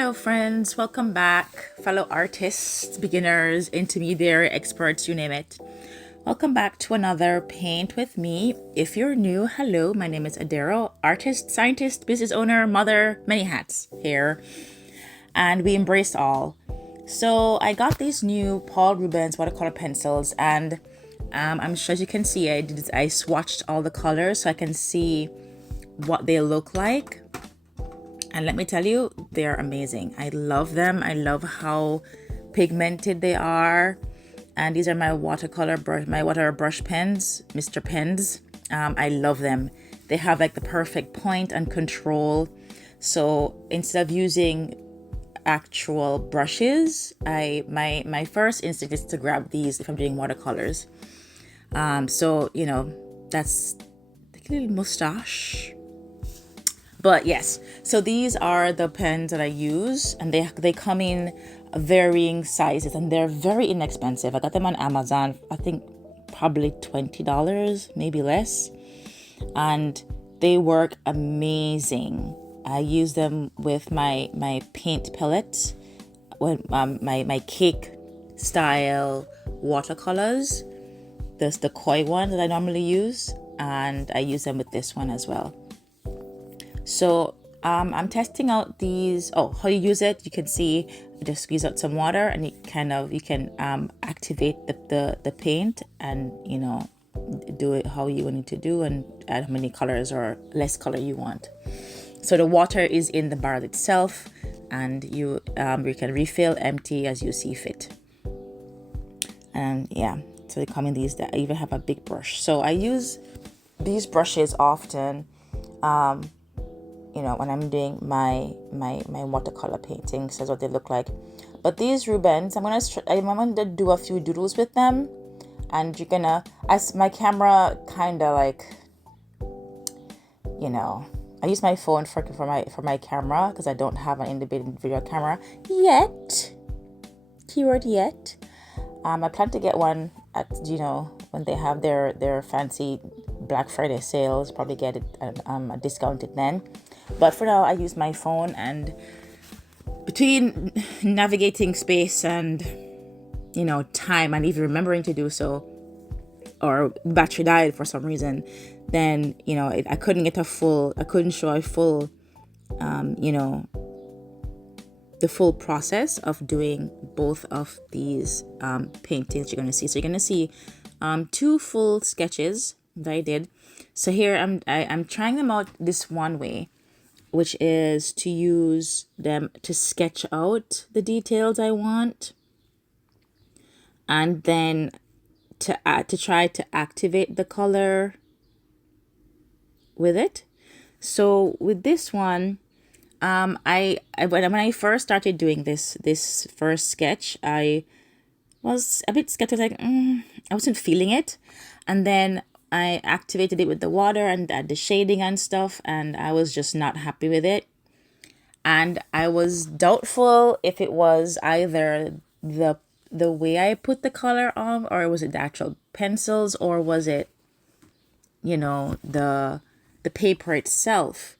Hello, friends. Welcome back, fellow artists, beginners, intermediary, experts, you name it. Welcome back to another Paint with me. If you're new, hello. My name is Adero, artist, scientist, business owner, mother, many hats here, and we embrace all. So I got these new Paul Rubens watercolor pencils, and I'm sure as you can see, I swatched all the colors so I can see what they look like. And let me tell you, they're amazing. I love them. I love how pigmented they are. And these are my watercolor brush, my water brush pens, Mr. Pens. I love them. They have like the perfect point and control. So instead of using actual brushes, my first instinct is to grab these if I'm doing watercolors. So you know, that's like a little mustache. But yes, so these are the pens that I use, and they come in varying sizes, and they're very inexpensive. I got them on Amazon, I think probably $20, maybe less, and they work amazing. I use them with my paint pellets, when my cake style watercolors. There's the koi one that I normally use, and I use them with this one as well. So I'm testing out these. Oh, how you use it, you can see I just squeeze out some water, and you can activate the paint, and you know, do it how you want it to do, and add how many colors or less color you want. So the water is in the barrel itself, and you can refill, empty as you see fit. And yeah, so they come in these. I even have a big brush, so I use these brushes often. You know, when I'm doing my watercolor paintings, that's what they look like. But these Rubens, I'm gonna do a few doodles with them, and you're gonna, as my camera kind of like, you know, I use my phone for my camera because I don't have an independent video camera yet. Keyword yet. I plan to get one at, you know, when they have their fancy Black Friday sales. Probably get it discounted then. But for now, I use my phone, and between navigating space and, you know, time, and even remembering to do so, or battery died for some reason, then, you know, I couldn't show a full, you know, the full process of doing both of these paintings you're going to see. So you're going to see two full sketches that I did. So here I'm trying them out this one way, which is to use them to sketch out the details I want, and then to try to activate the color with it. So with this one, when I first started doing this first sketch, I was a bit skeptical, like I wasn't feeling it, and then I activated it with the water and the shading and stuff, and I was just not happy with it. And I was doubtful if it was either the way I put the color on, or was it the actual pencils, or was it, you know, the paper itself.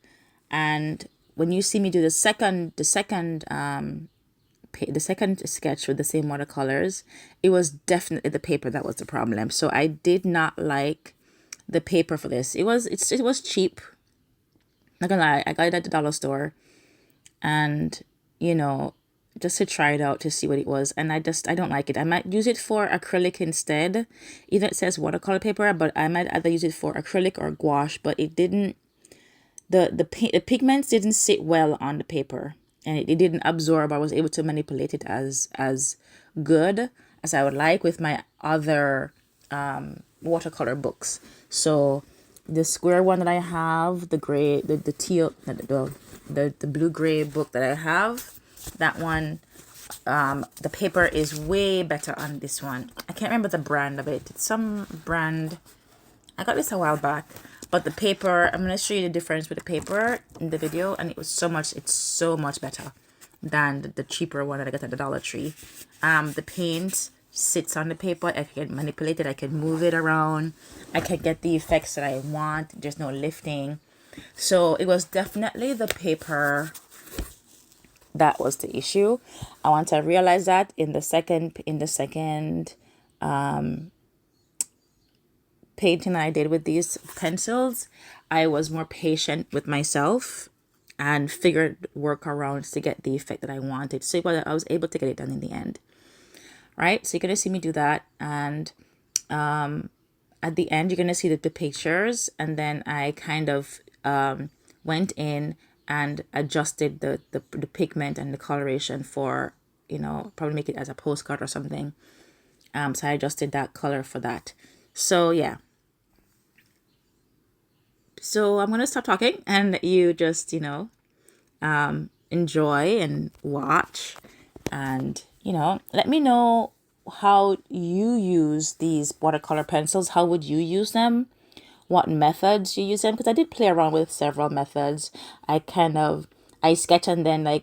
And when you see me do the second sketch with the same watercolors, it was definitely the paper that was the problem. So I did not like the paper for this. It was cheap. Not gonna lie, I got it at the dollar store, and you know, just to try it out to see what it was, and I don't like it. I might use it for acrylic instead. Even it says watercolor paper, but I might either use it for acrylic or gouache. But it didn't. The pigments didn't sit well on the paper, and it didn't absorb. I was able to manipulate it as good as I would like with my other watercolor books. So the square one that I have, the gray, the teal, the blue gray book that I have, that one, the paper is way better on this one. I can't remember the brand of it. It's some brand. I got this a while back, but the paper, I'm going to show you the difference with the paper in the video, and it's so much better than the cheaper one that I got at the Dollar Tree. The paint sits on the paper. I can manipulate it. I can move it around. I can get the effects that I want. There's no lifting. So it was definitely the paper that was the issue. And once I realized that in the second painting that I did with these pencils, I was more patient with myself and figured workarounds to get the effect that I wanted. So I was able to get it done in the end. Right? So you're going to see me do that. And at the end, you're going to see the pictures. And then I kind of went in and adjusted the pigment and the coloration for, probably make it as a postcard or something. So I adjusted that color for that. So yeah. So I'm going to stop talking and you just, enjoy and watch. And, let me know how you use these watercolor pencils. How would you use them? What methods you use them? Because I did play around with several methods. I sketch and then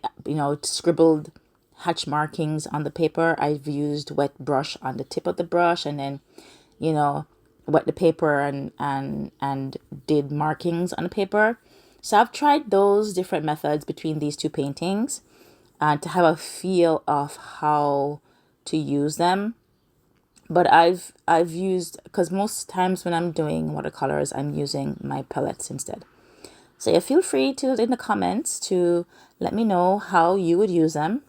scribbled hatch markings on the paper. I've used wet brush on the tip of the brush and then, wet the paper and did markings on the paper. So I've tried those different methods between these two paintings to have a feel of how to use them. But I've used, because most times when I'm doing watercolors, I'm using my palettes instead. So yeah, feel free to, in the comments, to let me know how you would use them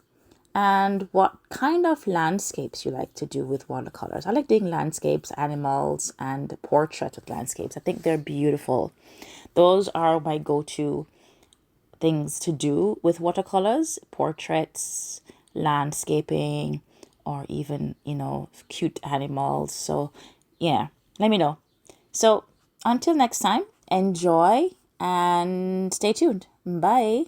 and what kind of landscapes you like to do with watercolors. I like doing landscapes, animals, and portraits with landscapes. I think they're beautiful. Those are my go-to things to do with watercolors: portraits, landscaping, or even, cute animals. So yeah, let me know. So until next time, enjoy and stay tuned. Bye.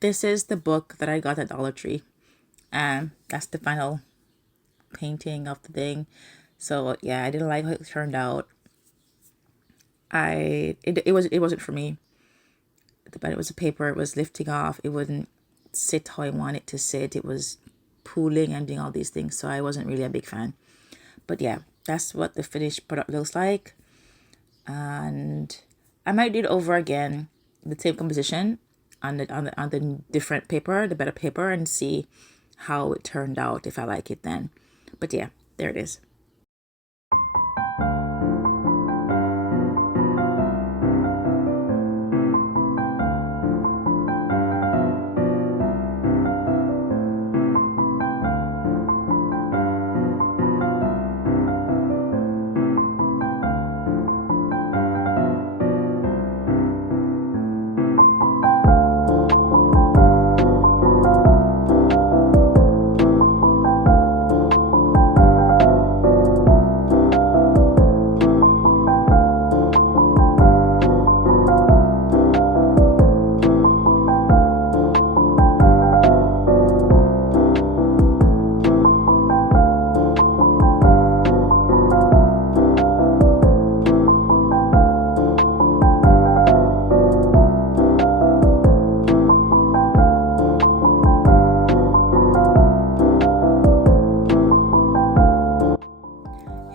This is the book that I got at Dollar Tree. That's the final painting of the thing. So yeah, I didn't like how it turned out. It wasn't for me. But it was a paper. It was lifting off. It wouldn't sit how I want it to sit. It was pooling and doing all these things. So I wasn't really a big fan. But yeah, that's what the finished product looks like. And I might do it over again, the same composition on the different paper, the better paper, and see how it turned out if I like it then. But yeah, there it is.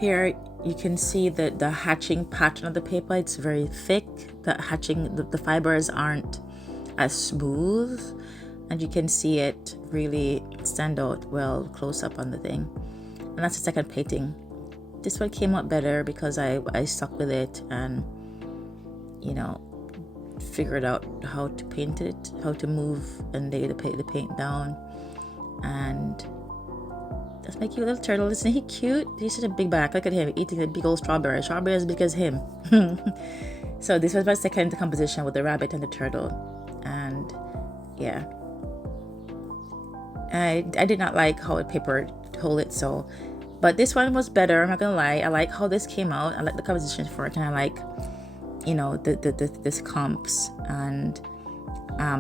Here you can see the hatching pattern of the paper. It's very thick. The fibers aren't as smooth, and you can see it really stand out well close up on the thing. And that's the second painting. This one came out better because I stuck with it and, you know, figured out how to paint it, how to move and lay the paint down. And that's my cute little turtle. Isn't he cute? He's such a big back. Look at him eating a big old strawberry. Strawberry as big as him. So this was my second composition with the rabbit and the turtle. And yeah, I did not like how the paper hold it so. But this one was better, I'm not gonna lie. I like how this came out. I like the composition for it, and I like, you know, this comps and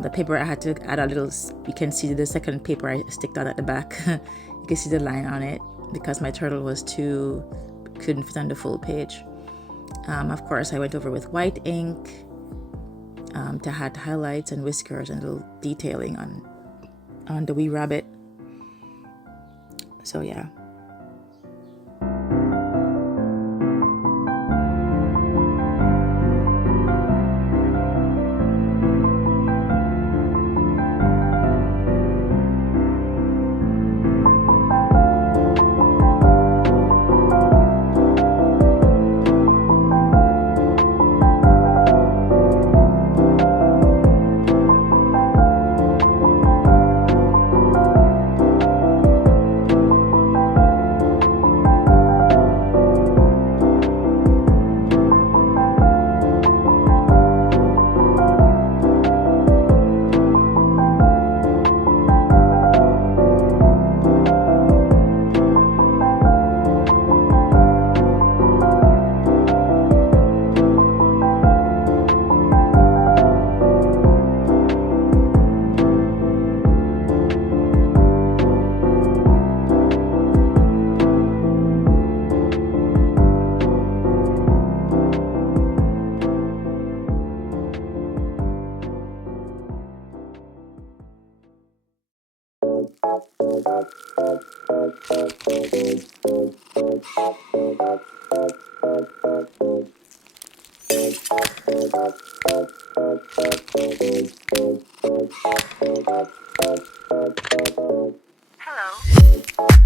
the paper. I had to add a little. You can see the second paper I sticked on at the back. You can see the line on it because my turtle was couldn't fit on the full page. Of course, I went over with white ink to add highlights and whiskers and little detailing on the wee rabbit. So yeah.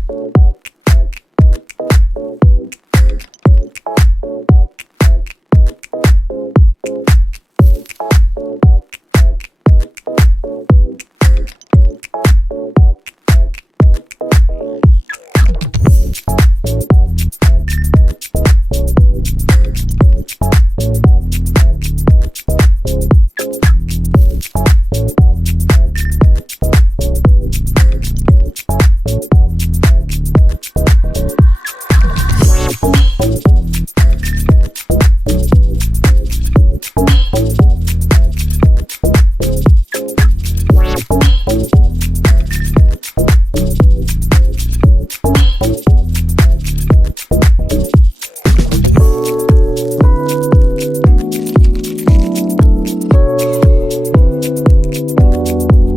Hello.